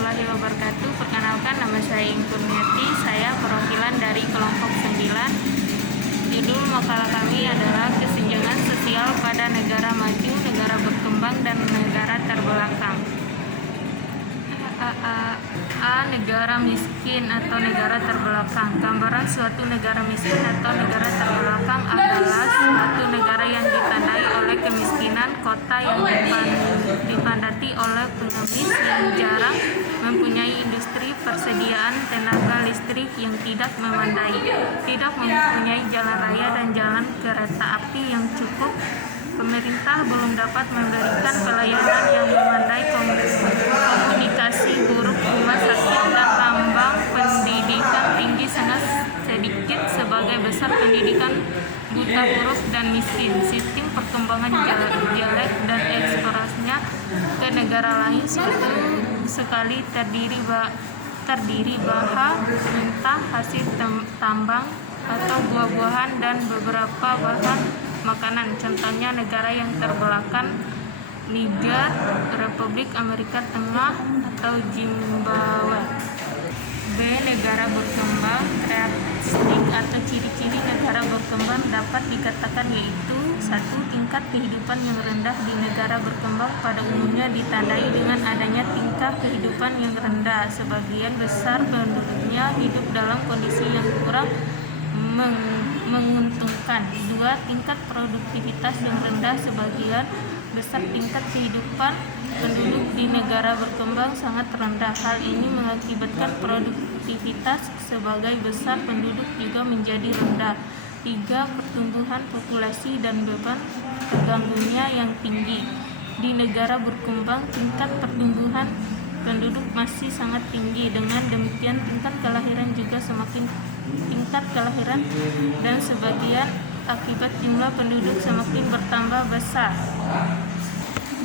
warahmatullahi wabarakatuh. Perkenalkan, nama saya Ingkurniati. Saya perwakilan dari kelompok 9. Judul makalah kami adalah kesenjangan sosial pada negara maju, negara berkembang, dan negara terbelakang. Negara miskin atau negara terbelakang. Gambaran suatu negara miskin atau negara terbelakang adalah suatu negara yang ditandai oleh kemiskinan, kota yang dipadati oleh pengemis yang jarang mempunyai industri, persediaan tenaga listrik yang tidak memadai, tidak mempunyai jalan raya dan jalan kereta api yang cukup. Pemerintah belum dapat memberikan pelayanan yang memadai, komunikasi buruk, rumah sakit dan tambang, pendidikan tinggi sangat sedikit, sebagai besar pendidikan buta huruf dan miskin, sistem perkembangan jelek dan eksplorasinya ke negara lain sekali terdiri bahan mentah, hasil tambang atau buah-buahan dan beberapa bahan makanan. Contohnya negara yang terbelakang: Niger, Republik Amerika Tengah, atau Zimbabwe. B. Negara berkembang. Karakteristik atau ciri-ciri negara berkembang dapat dikatakan yaitu: 1. Tingkat kehidupan yang rendah. Di negara berkembang pada umumnya ditandai dengan adanya tingkat kehidupan yang rendah. Sebagian besar penduduknya hidup dalam kondisi yang kurang menguntungkan. 2. Tingkat produktivitas yang rendah. Sebagian besar tingkat kehidupan penduduk di negara berkembang sangat rendah. Hal ini mengakibatkan produktivitas sebagai besar penduduk juga menjadi rendah. 3. Pertumbuhan populasi dan beban terganggunya yang tinggi. Di negara berkembang tingkat pertumbuhan penduduk masih sangat tinggi. Dengan demikian tingkat kelahiran juga semakin dan sebagian akibat jumlah penduduk semakin bertambah besar.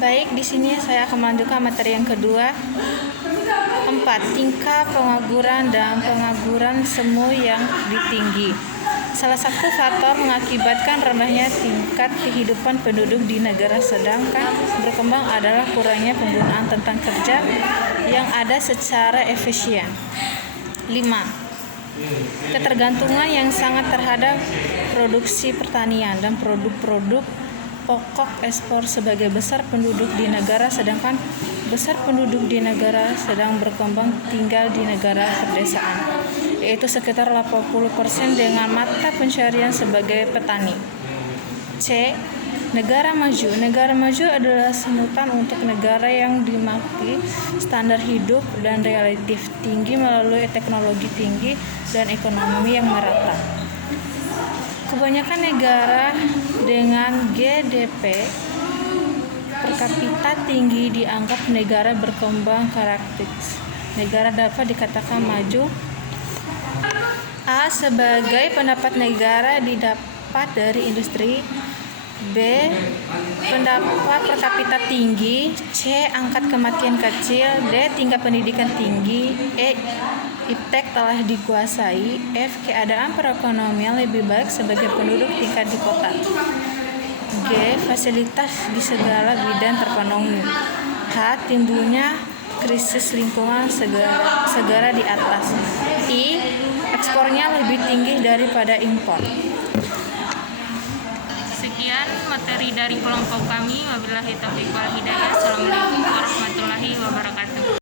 Baik, di sini saya akan melanjutkan materi yang kedua. 4. Tingkat pengangguran dan pengangguran semu yang tinggi. Salah satu faktor mengakibatkan rendahnya tingkat kehidupan penduduk di negara sedangkan berkembang adalah kurangnya penggunaan tenaga kerja yang ada secara efisien. 5. Ketergantungan yang sangat terhadap produksi pertanian dan produk-produk pokok ekspor. Sebagai besar penduduk di negara sedangkan besar penduduk di negara sedang berkembang tinggal di negara pedesaan, yaitu sekitar 80% dengan mata pencarian sebagai petani. C. Negara maju. Negara maju adalah sebutan untuk negara yang dimiliki standar hidup dan relatif tinggi melalui teknologi tinggi dan ekonomi yang merata. Kebanyakan negara dengan GDP per kapita tinggi dianggap negara berkembang. Karakteristik negara dapat dikatakan maju. A. Sebagai pendapat negara didapat dari industri. B. Pendapat per kapita tinggi. C. Angka kematian kecil. D. Tingkat pendidikan tinggi. E. Iptek telah dikuasai. F. Keadaan perekonomian lebih baik sebagai penduduk tingkat di kota. G. Fasilitas di segala bidang terpenuhi. H. Timbulnya krisis lingkungan segera di atas. I. Ekspornya lebih tinggi daripada impor. Sekian materi dari kelompok kami. Wabillahi taufiq wal hidayah. Assalamualaikum warahmatullahi wabarakatuh.